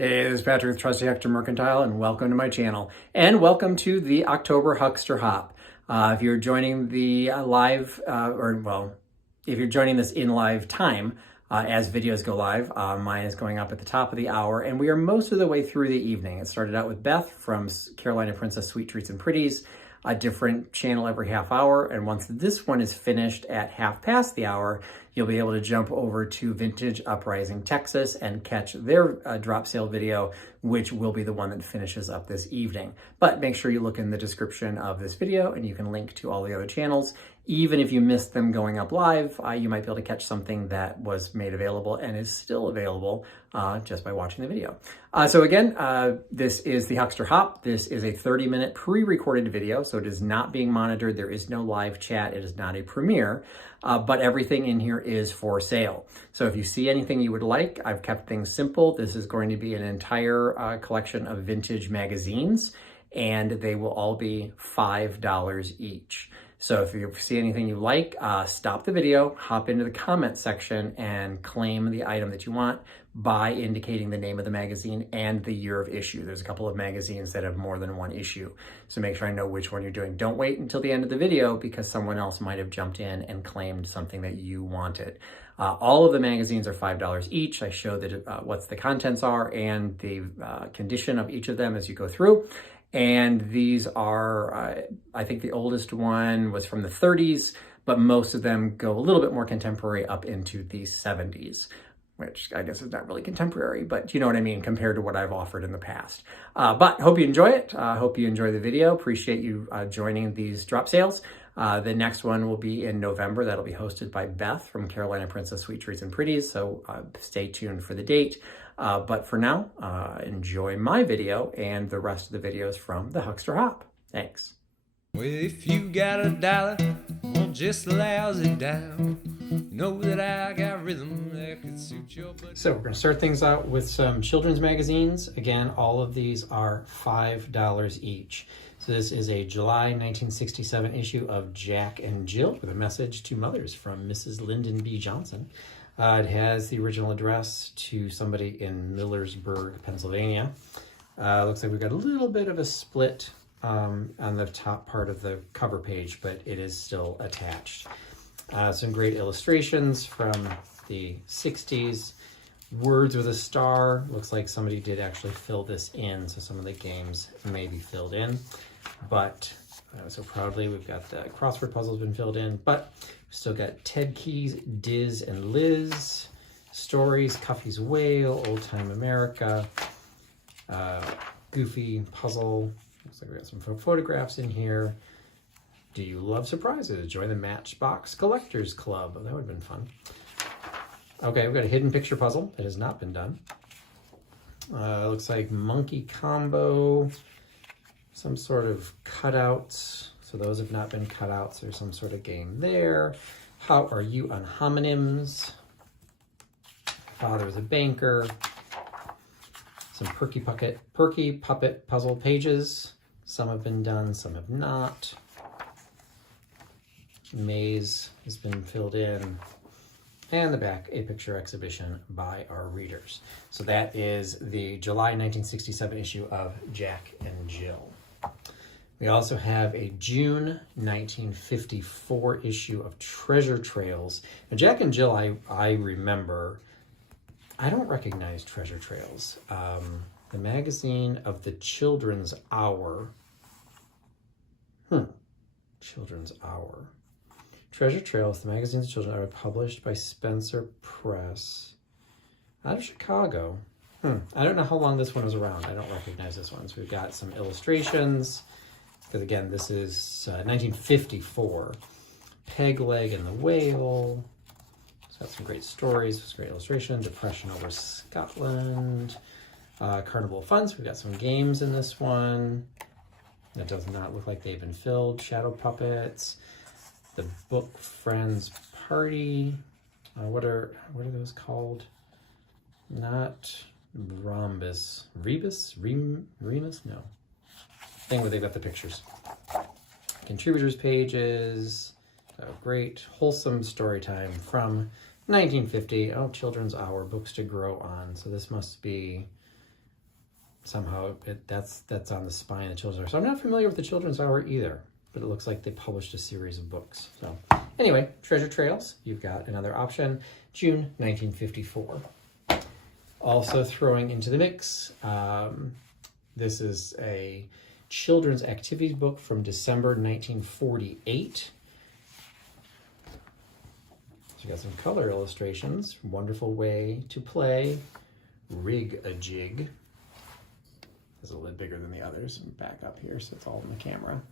Hey, this is Patrick with Trusty Hector Mercantile, and welcome to my channel. And welcome to the October Huckster Hop. If you're joining the if you're joining this in live time, as videos go live, mine is going up at the top of the hour, and we are most of the way through the evening. It started out with Beth from Carolina Princess Sweet Treats and Pretties, a different channel every half hour, and once this one is finished at half past the hour, you'll be able to jump over to Vintage Uprising Texas and catch their drop sale video, which will be the one that finishes up this evening. But make sure you look in the description of this video and you can link to all the other channels. Even if you missed them going up live, you might be able to catch something that was made available and is still available just by watching the video. So again, this is the Huckster Hop. This is a 30-minute pre-recorded video, so it is not being monitored. There is no live chat. It is not a premiere, but everything in here is for sale. So if you see anything you would like, I've kept things simple. This is going to be an entire collection of vintage magazines, and they will all be $5 each. So if you see anything you like, stop the video, hop into the comment section, and claim the item that you want by indicating the name of the magazine and the year of issue. There's a couple of magazines that have more than one issue, so make sure I know which one you're doing. Don't wait until the end of the video because someone else might have jumped in and claimed something that you wanted. All of the magazines are $5 each. I show that what the contents are and the condition of each of them as you go through. And these are, I think the oldest one was from the 30s, but most of them go a little bit more contemporary up into the 70s, which I guess is not really contemporary, but you know what I mean, compared to what I've offered in the past. But hope you enjoy it. Hope you enjoy the video. Appreciate you joining these drop sales. The next one will be in November. That'll be hosted by Beth from Carolina Princess Sweet Treats and Pretties, so stay tuned for the date. But for now, enjoy my video and the rest of the videos from the Huckster Hop. Thanks. Well, if you got a dollar, won't just lousy down. Know that I got rhythm that could suit your butt. So we're going to start things out with some children's magazines. Again, all of these are $5 each. So this is a July 1967 issue of Jack and Jill with a message to mothers from Mrs. Lyndon B. Johnson. It has the original address to somebody in Millersburg, Pennsylvania. Looks like we've got a little bit of a split on the top part of the cover page, but it is still attached. Some great illustrations from the 60s. Words with a star. Looks like somebody did actually fill this in, so some of the games may be filled in. But so proudly, we've got the crossword puzzles been filled in, but we've still got Ted Keys, Diz and Liz, Stories, Cuffy's Whale, Old Time America, Goofy Puzzle. Looks like we got some photographs in here. Do you love surprises? Join the Matchbox Collectors Club. Oh, that would have been fun. Okay, we've got a hidden picture puzzle that has not been done. Looks like Monkey Combo, some sort of cutouts. So those have not been cutouts. There's some sort of game there. How are you on homonyms? Father is a banker. Some Perky Puppet puzzle pages. Some have been done, some have not. Maze has been filled in. And the back, a picture exhibition by our readers. So that is the July 1967 issue of Jack and Jill. We also have a June 1954 issue of Treasure Trails. Now, Jack and Jill, I remember. I don't recognize Treasure Trails. The magazine of the Children's Hour. Children's Hour. Treasure Trails, the magazines of children, are published by Spencer Press out of Chicago. I don't know how long this one was around. I don't recognize this one. So we've got some illustrations, because again, this is 1954. Peg Leg and the Whale. It's got some great stories, some great illustration. Depression over Scotland. Carnival of Funds. We've got some games in this one. That does not look like they've been filled. Shadow Puppets. The Book Friends Party. What are those called? Not Rhombus. Rebus? Remus? No. Thing where they've got the pictures. Contributors pages. Great wholesome story time from 1950. Oh, Children's Hour, books to grow on. So this must be somehow that's on the spine of the children's hour. So I'm not familiar with the children's hour either, but it looks like they published a series of books. So anyway, Treasure Trails, you've got another option, June 1954. Also throwing into the mix, this is a children's activities book from December 1948. So you got some color illustrations, wonderful way to play Rig a Jig. It's a little bigger than the others. Back up here so it's all in the camera.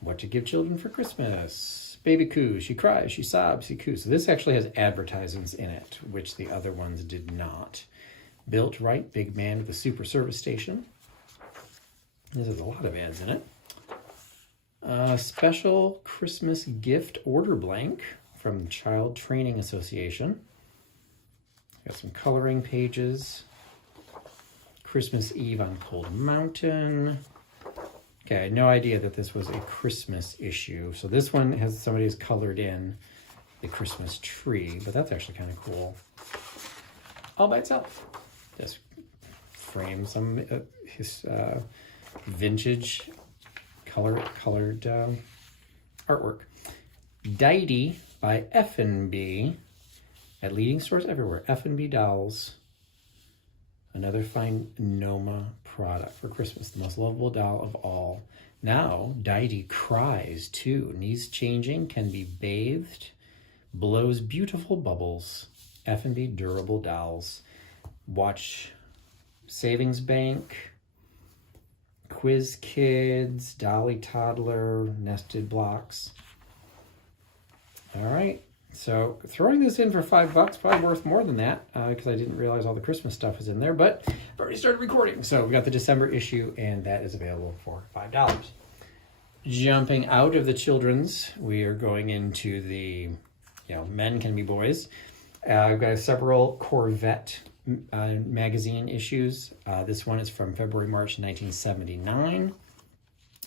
What to give children for Christmas. Baby coo, she cries, she sobs, she coos. So this actually has advertisements in it, which the other ones did not. Built right, big man with a super service station. This has a lot of ads in it. Special Christmas gift order blank from the Child Training Association. Got some coloring pages. Christmas Eve on Cold Mountain. Okay, I had no idea that this was a Christmas issue. So this one has somebody's colored in the Christmas tree, but that's actually kind of cool. All by itself. Just frame some vintage colored artwork. Diety by F&B at leading stores everywhere. F&B dolls. Another fine Noma product for Christmas. The most lovable doll of all. Now, Diety cries too. Needs changing, can be bathed. Blows beautiful bubbles. F&B durable dolls. Watch Savings Bank. Quiz Kids, Dolly Toddler, Nested Blocks. All right, so throwing this in for $5, probably worth more than that because I didn't realize all the Christmas stuff was in there, but I've already started recording. So we got the December issue and that is available for $5. Jumping out of the children's, we are going into the, men can be boys. I've got several Corvette magazine issues. This one is from February, March 1979.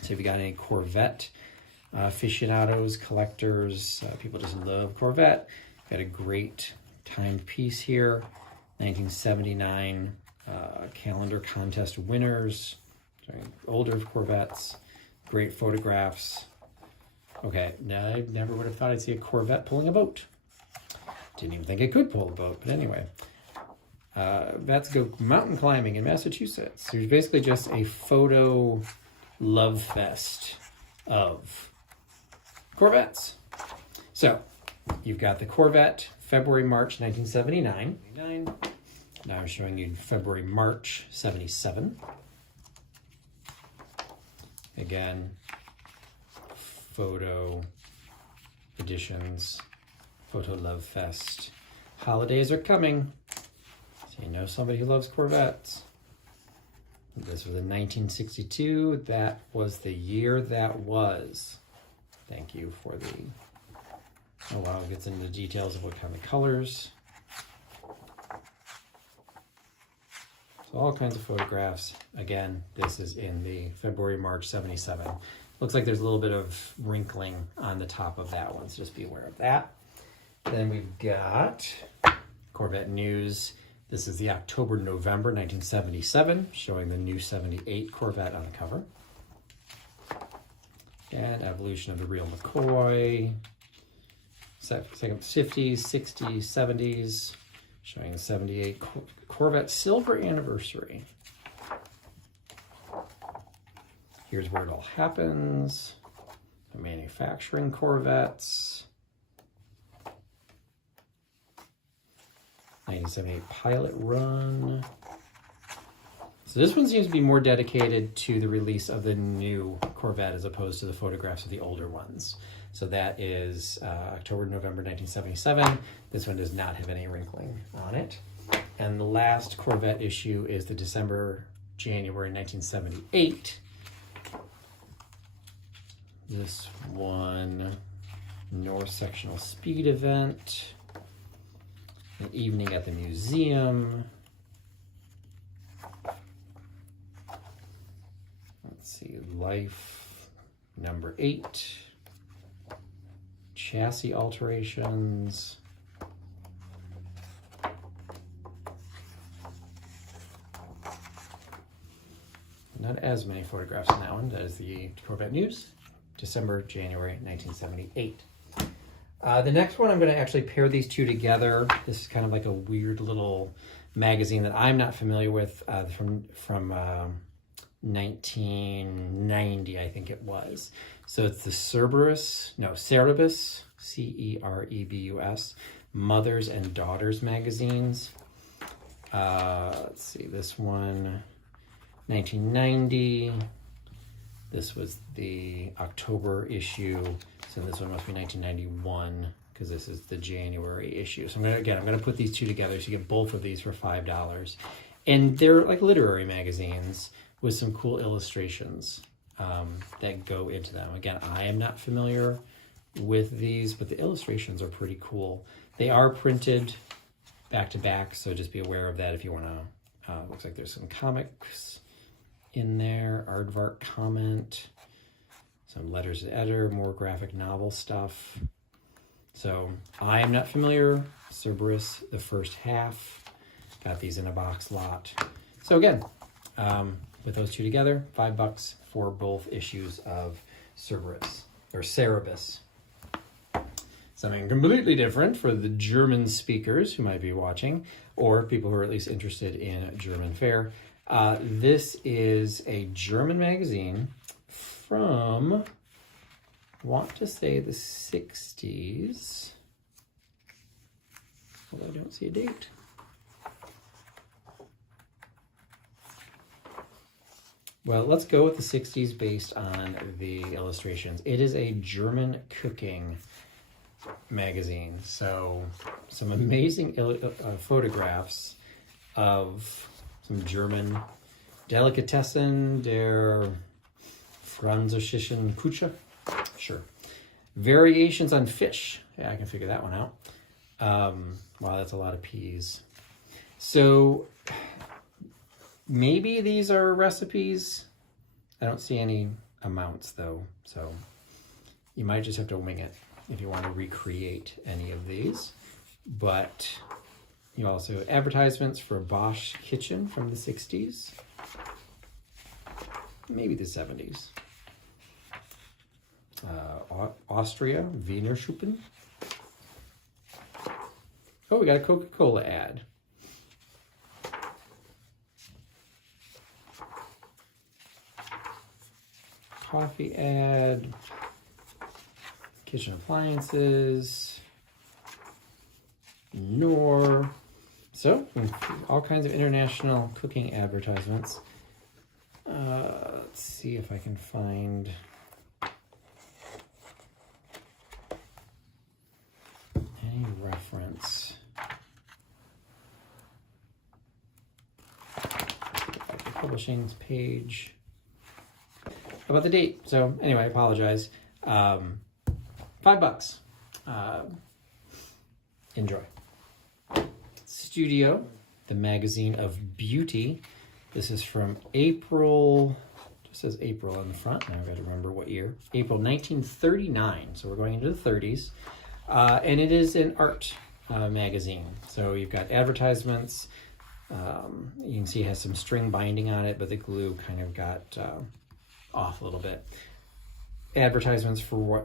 So if you got any Corvette aficionados, collectors, people just love Corvette, got a great timed piece here. 1979 calendar contest winners, older Corvettes, great photographs. Okay, now I never would have thought I'd see a Corvette pulling a boat. Didn't even think it could pull a boat, but anyway. Vets go mountain climbing in Massachusetts. There's basically just a photo love fest of Corvettes. So you've got the Corvette, February, March 1979. Now I'm showing you February, March 77. Again, photo editions, photo love fest. Holidays are coming. You know somebody who loves Corvettes. This was in 1962. That was the year that was. Thank you for the... Oh wow, it gets into the details of what kind of colors. So all kinds of photographs. Again, this is in the February, March 77. Looks like there's a little bit of wrinkling on the top of that one, so just be aware of that. Then we've got Corvette News. This is the October-November 1977, showing the new 78 Corvette on the cover. And evolution of the real McCoy. Second 50s, 60s, 70s, showing the 78 Corvette Silver Anniversary. Here's where it all happens. The manufacturing Corvettes. 1978 pilot run. So this one seems to be more dedicated to the release of the new Corvette as opposed to the photographs of the older ones. So that is October, November 1977. This one does not have any wrinkling on it. And the last Corvette issue is the December, January 1978. This one, North Sectional Speed Event. An evening at the museum. Let's see, Life number 8. Chassis alterations. Not as many photographs in that one. That is the Corvette News, December, January 1978. The next one, I'm going to actually pair these two together. This is kind of like a weird little magazine that I'm not familiar with from 1990, I think it was. So it's the Cerberus, Cerebus, Mothers and Daughters magazines. Let's see, this one, 1990. This was the October issue. So this one must be 1991 because this is the January issue. So I'm gonna put these two together. So you get both of these for $5. And they're like literary magazines with some cool illustrations that go into them. Again, I am not familiar with these, but the illustrations are pretty cool. They are printed back to back, so just be aware of that if you want to. Looks like there's some comics in there, aardvark comment, some letters to editor, more graphic novel stuff. So I am not familiar. Cerberus, the first half. Got these in a box lot. So again, with those two together, $5 for both issues of Cerberus or Cerberus. Something completely different for the German speakers who might be watching, or people who are at least interested in German fare. This is a German magazine from, I want to say the 60s, although I don't see a date. Well, let's go with the 60s based on the illustrations. It is a German cooking magazine. So some amazing photographs of some German Delikatessen der französischen Küche. Sure. Variations on fish. Yeah, I can figure that one out. Wow, that's a lot of peas. So maybe these are recipes. I don't see any amounts though, so you might just have to wing it if you want to recreate any of these. But you also have advertisements for Bosch Kitchen from the 60s, maybe the 70s. Austria, Wiener Schuppen. Oh, we got a Coca-Cola ad. Coffee ad, kitchen appliances, Knorr. So, all kinds of international cooking advertisements. Let's see if I can find any reference. Like the publishing page. About the date. So anyway, I apologize. $5. Enjoy. Studio, the magazine of beauty. This is from April. Just says April on the front. Now I've got to remember what year. April 1939. So we're going into the 30s. And it is an art magazine. So you've got advertisements. You can see it has some string binding on it, but the glue kind of got off a little bit. Advertisements for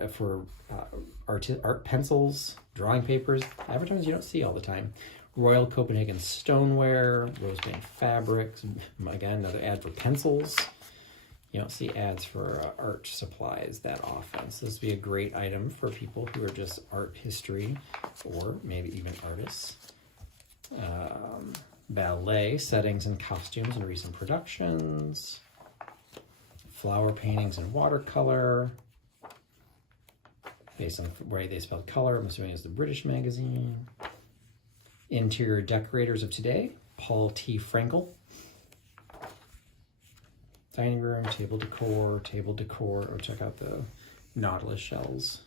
art pencils, drawing papers, advertisements you don't see all the time. Royal Copenhagen Stoneware, Rosebank Fabrics, again, another ad for pencils. You don't see ads for art supplies that often. So this would be a great item for people who are just art history or maybe even artists. Ballet, settings and costumes in recent productions. Flower paintings and watercolor. Based on the way they spelled color, I'm assuming it's the British magazine. Interior decorators of today, Paul T. Frankel. Dining room, table decor, or check out the Nautilus shells.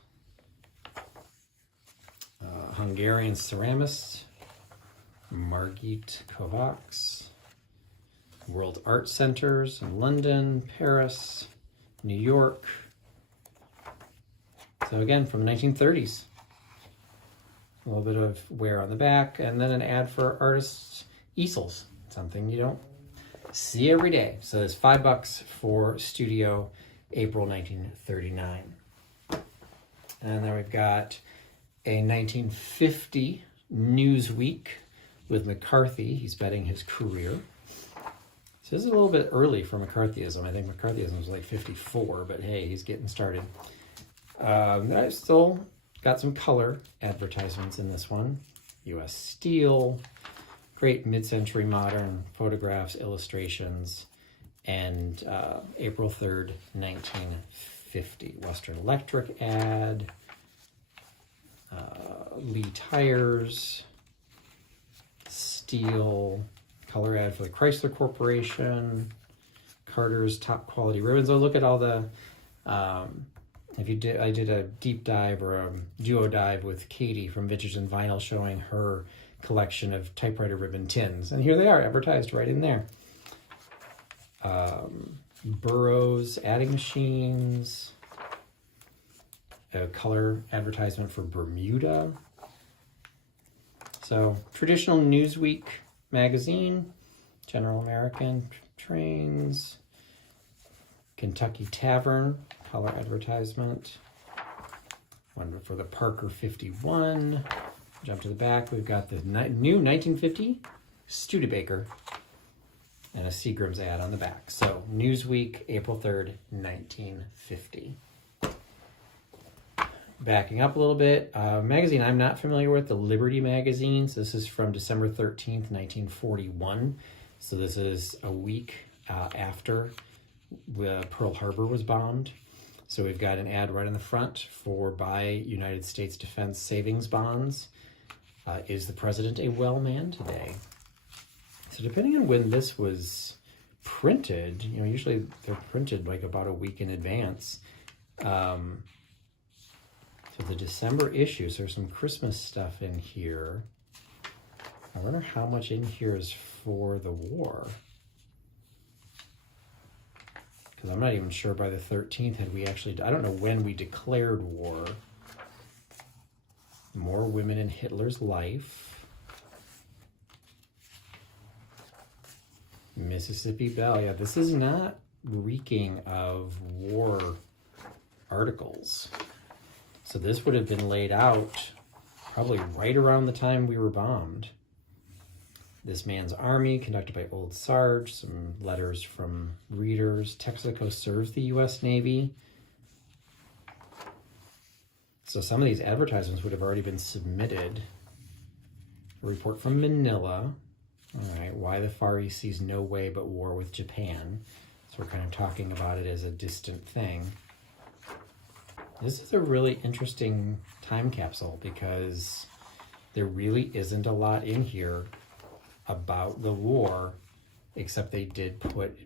Hungarian ceramist, Margit Kovacs. World Art Centers in London, Paris, New York. So again, from the 1930s. A little bit of wear on the back, and then an ad for artists' easels. Something you don't See every day. So it's $5 for Studio April 1939. And then we've got a 1950 Newsweek with McCarthy. He's betting his career. So this is a little bit early for McCarthyism. I think McCarthyism was like 54, but hey, he's getting started. I still got some color advertisements in this one. U.S. Steel, great mid-century modern photographs, illustrations, and April 3rd, 1950. Western Electric ad, Lee Tires, Steel, color ad for the Chrysler Corporation, Carter's top quality ribbons. Oh, look at all the, I did a deep dive or a duo dive with Katie from Vintage and Vinyl showing her collection of typewriter ribbon tins. And here they are advertised right in there. Burroughs adding machines, a color advertisement for Bermuda. So traditional Newsweek magazine, General American trains, Kentucky Tavern, color advertisement, one for the Parker 51. Jump to the back, we've got the new 1950 Studebaker and a Seagram's ad on the back. So Newsweek, April 3rd, 1950. Backing up a little bit, magazine I'm not familiar with, the Liberty magazine. So this is from December 13th, 1941. So this is a week after Pearl Harbor was bombed. So we've got an ad right on the front for buy United States Defense Savings Bonds. Is the president a well man today? So depending on when this was printed, usually they're printed like about a week in advance. So the December issue, so there's some Christmas stuff in here. I wonder how much in here is for the war. Because I'm not even sure by the 13th had we actually, I don't know when we declared war. More women in Hitler's life. Mississippi Belle. Yeah, this is not reeking of war articles. So this would have been laid out probably right around the time we were bombed. This Man's Army, conducted by Old Sarge, some letters from readers. Texaco serves the U.S. Navy. So some of these advertisements would have already been submitted. A report from Manila. All right, why the Far East sees no way but war with Japan. So we're kind of talking about it as a distant thing. This is a really interesting time capsule because there really isn't a lot in here about the war, except they did put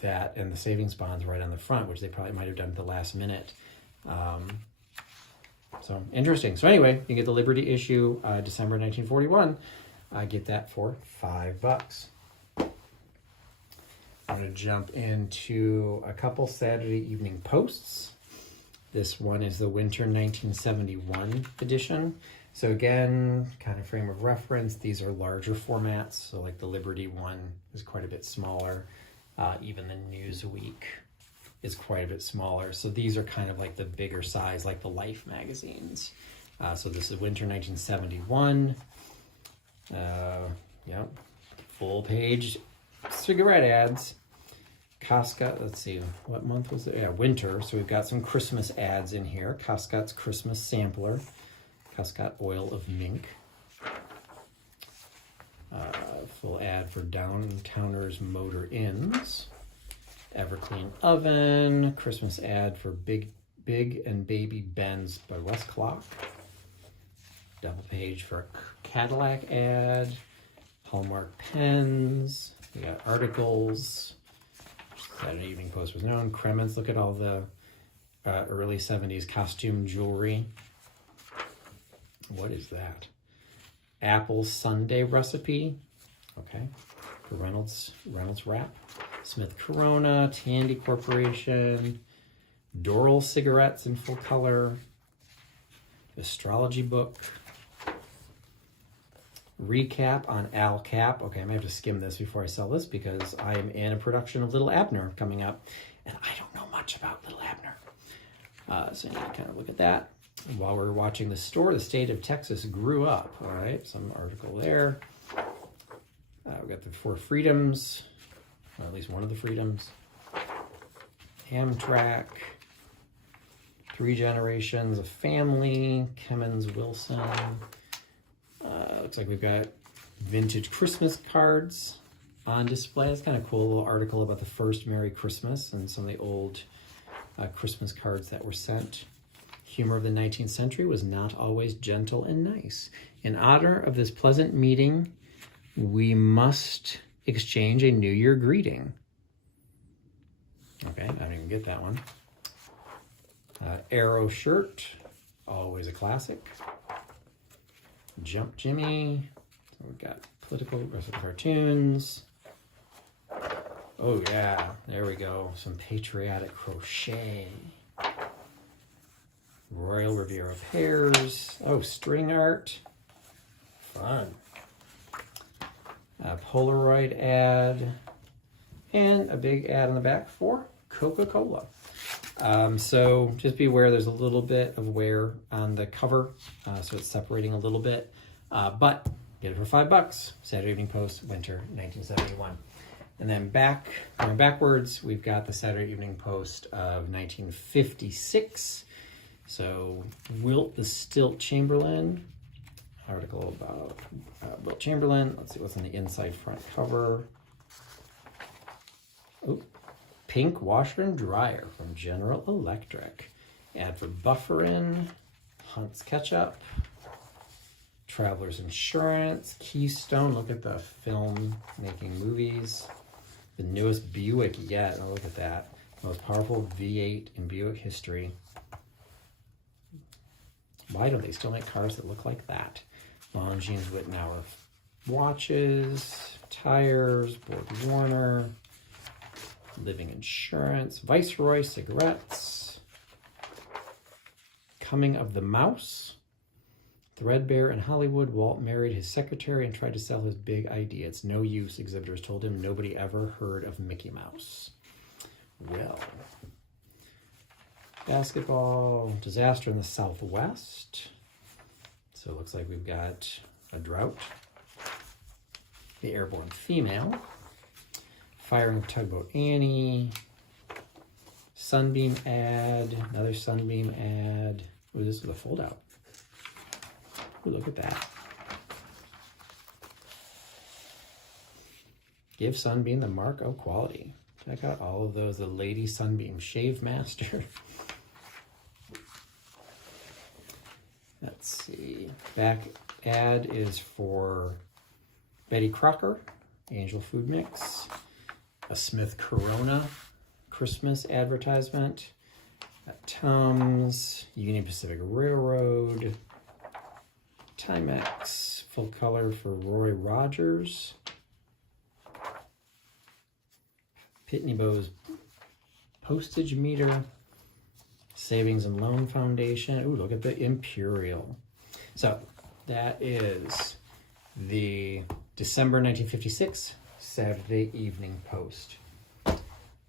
that and the savings bonds right on the front, which they probably might have done at the last minute. So interesting. So anyway, you get the Liberty issue, December 1941. I get that for $5. I'm going to jump into a couple Saturday Evening Posts. This one is the Winter 1971 edition. So again, kind of frame of reference, these are larger formats. So like the Liberty one is quite a bit smaller. Even the Newsweek is quite a bit smaller. So these are kind of like the bigger size, like the Life magazines. So this is Winter 1971. Yep, full page cigarette ads. Costco, let's see, what month was it? Yeah, winter. So we've got some Christmas ads in here. Costco's Christmas Sampler. Costco Oil of Mink. Full ad for Downtowners Motor Inns. Everclean Oven. Christmas ad for Big and Baby Benz by Westclock. Double page for a Cadillac ad. Hallmark pens. We got articles. Saturday Evening Post was known. Kremens, look at all the early 70s costume jewelry. What is that? Apple Sundae recipe. Okay. For Reynolds wrap. Smith Corona, Tandy Corporation, Doral cigarettes in full color, astrology book, recap on Al Cap. Okay, I may have to skim this before I sell this because I am in a production of Little Abner coming up, and I don't know much about Little Abner. So you can kind of look at that. And while we're watching the store, the state of Texas grew up. All right, some article there. We got the 4 freedoms, or at least one of the freedoms. Amtrak, 3 generations of family, Kemmons Wilson. Looks like we've got vintage Christmas cards on display. It's kind of cool, a little article about the first Merry Christmas and some of the old Christmas cards that were sent. Humor of the 19th century was not always gentle and nice. In honor of this pleasant meeting, we must exchange a New Year greeting. Okay, I didn't even get that one. Arrow shirt, always a classic. Jump Jimmy. So we've got political cartoons. Oh yeah, there we go. Some patriotic crochet. Royal Review of Pears. Oh, string art. Fun. A Polaroid ad. And a big ad on the back for Coca-Cola. So just be aware there's a little bit of wear on the cover, so it's separating a little bit, but get it for $5. Saturday Evening Post, winter 1971. And then going backwards, we've got the Saturday Evening Post of 1956. So Wilt the Stilt Chamberlain, article about Wilt Chamberlain. Let's see what's on the inside front cover. Oh. Pink washer and dryer from General Electric. Ad for Bufferin, Hunt's Ketchup, Travelers Insurance, Keystone. Look at the film making movies. The newest Buick yet. Oh, look at that. Most powerful V8 in Buick history. Why don't they still make cars that look like that? Longines Wittnauer watches, tires, Borg Warner. Living Insurance, Viceroy cigarettes, Coming of the Mouse, Threadbare in Hollywood. Walt married his secretary and tried to sell his big idea. It's no use, exhibitors told him. Nobody ever heard of Mickey Mouse. Well, basketball, disaster in the Southwest. So it looks like we've got a drought. The airborne female. Firing of Tugboat Annie, Sunbeam ad, another Sunbeam ad. Ooh, this is a fold out. Ooh, look at that. Give Sunbeam the mark of quality. Check out all of those. The Lady Sunbeam Shave Master. Let's see. Back ad is for Betty Crocker, Angel Food Mix. A Smith Corona Christmas advertisement. Tums, Union Pacific Railroad, Timex, full color for Roy Rogers, Pitney Bowes postage meter, Savings and Loan Foundation. Ooh, look at the Imperial. So that is the December 1956 Saturday Evening Post.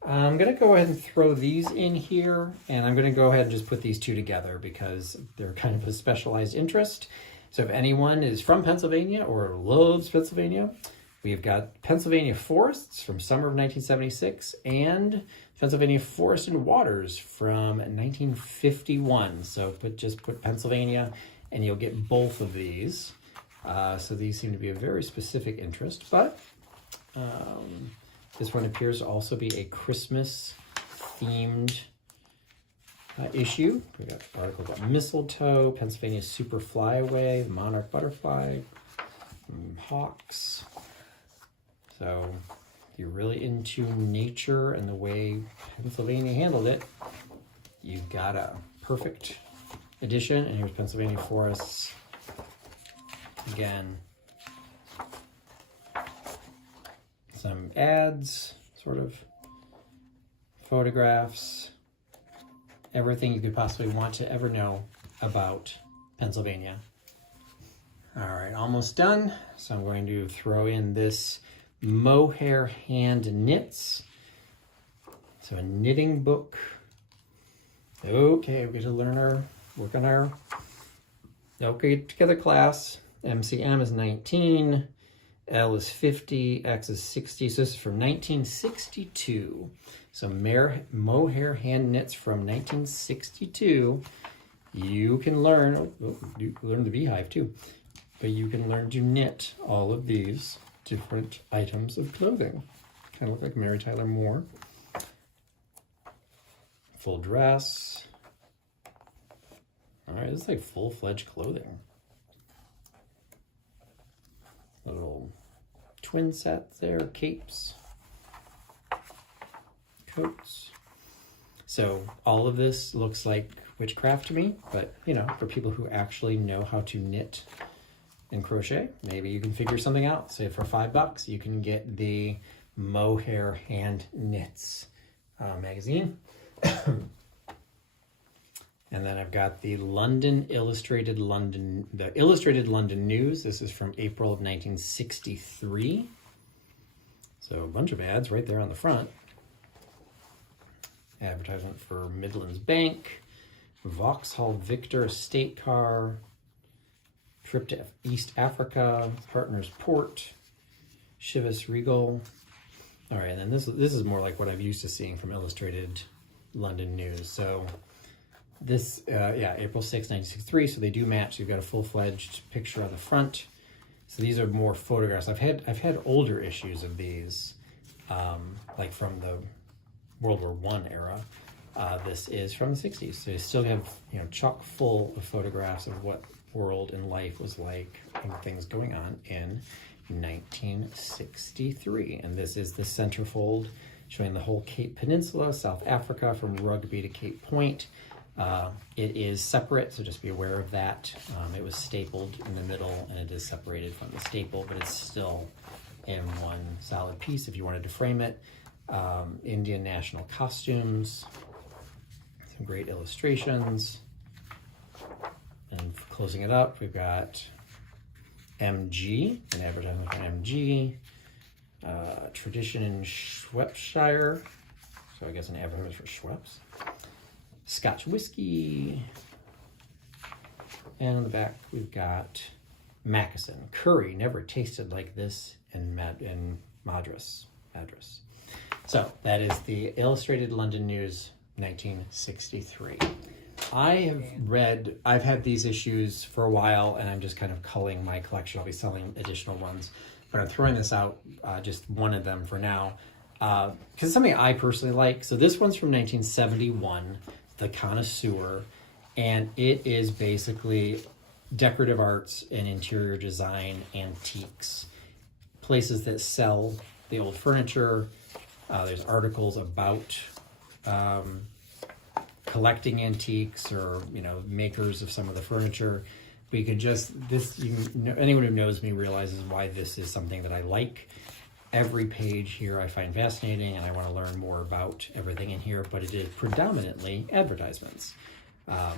I'm going to go ahead and throw these in here, and I'm going to go ahead and just put these two together because they're kind of a specialized interest. So if anyone is from Pennsylvania or loves Pennsylvania, we've got Pennsylvania Forests from summer of 1976 and Pennsylvania Forest and Waters from 1951. So just put Pennsylvania and you'll get both of these. So these seem to be a very specific interest, but this one appears to also be a Christmas-themed issue. We got an article about mistletoe, Pennsylvania Super Flyaway, the Monarch Butterfly, hawks. So if you're really into nature and the way Pennsylvania handled it, you've got a perfect edition. And here's Pennsylvania Forests. Again, some ads, sort of photographs, everything you could possibly want to ever know about Pennsylvania. All right, almost done. So I'm going to throw in this Mohare hand knits. So a knitting book. Okay, we get to work on our okay together class. MCM is 19, L is 50, X is 60. So this is from 1962. So Mohair hand knits from 1962. You can learn, you learn the beehive too, but you can learn to knit all of these different items of clothing. Kind of look like Mary Tyler Moore. Full dress. All right, this is like full-fledged clothing. Little twin sets there, capes, coats. So all of this looks like witchcraft to me, but you know, for people who actually know how to knit and crochet, maybe you can figure something out. Say for $5, you can get the Mohair Hand Knits magazine. And then I've got the Illustrated London News. This is from April of 1963. So a bunch of ads right there on the front. Advertisement for Midlands Bank, Vauxhall Victor estate car, trip to East Africa, Partners Port, Chivas Regal. All right, and then this is more like what I'm used to seeing from Illustrated London News. So this, April 6, 1963, so they do match. You've got a full-fledged picture on the front. So these are more photographs. I've had older issues of these, like from the World War I era. This is from the 60s. So you still have, chock full of photographs of what world and life was like and things going on in 1963. And this is the centerfold showing the whole Cape Peninsula, South Africa, from Rugby to Cape Point. It is separate, so just be aware of that. It was stapled in the middle and it is separated from the staple, but it's still in one solid piece if you wanted to frame it. Indian national costumes, some great illustrations. And closing it up, we've got MG, an advertisement for MG, tradition in Shropshire, so I guess an advertisement for Schweppes. Scotch whiskey, and on the back we've got Macassin. Curry never tasted like this in Madras. So that is the Illustrated London News 1963. I've had these issues for a while and I'm just kind of culling my collection. I'll be selling additional ones, but I'm throwing this out, just one of them for now, because it's something I personally like. So this one's from 1971, the Connoisseur, and it is basically decorative arts and interior design antiques. Places that sell the old furniture. There's articles about collecting antiques or makers of some of the furniture. But you could anyone who knows me realizes why this is something that I like. Every page here I find fascinating and I want to learn more about everything in here, but it is predominantly advertisements.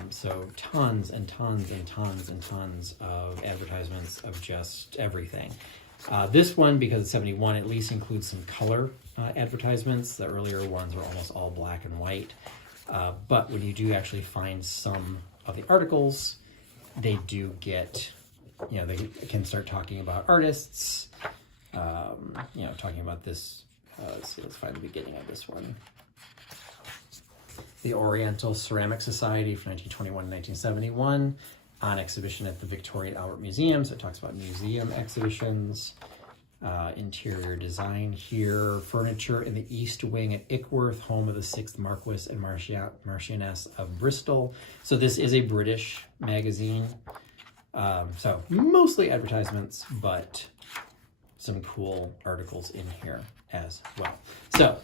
So tons and tons and tons and tons of advertisements of just everything. This one, because it's 71, at least includes some color advertisements. The earlier ones were almost all black and white. But when you do actually find some of the articles, they do get, they can start talking about artists, talking about this. Let's find the beginning of this one. The Oriental Ceramic Society from 1921 to 1971, on exhibition at the Victoria and Albert Museum. So it talks about museum exhibitions, interior design here, furniture in the East Wing at Ickworth, home of the 6th Marquess and Marchioness of Bristol. So this is a British magazine. So mostly advertisements, but some cool articles in here as well. So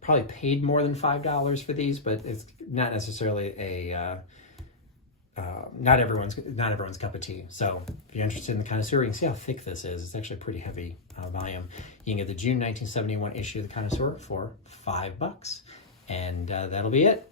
probably paid more than $5 for these, but it's not necessarily a not everyone's cup of tea. So if you're interested in the Connoisseur, you can see how thick this is. It's actually a pretty heavy volume. You can get the June 1971 issue of the Connoisseur for $5, and that'll be it.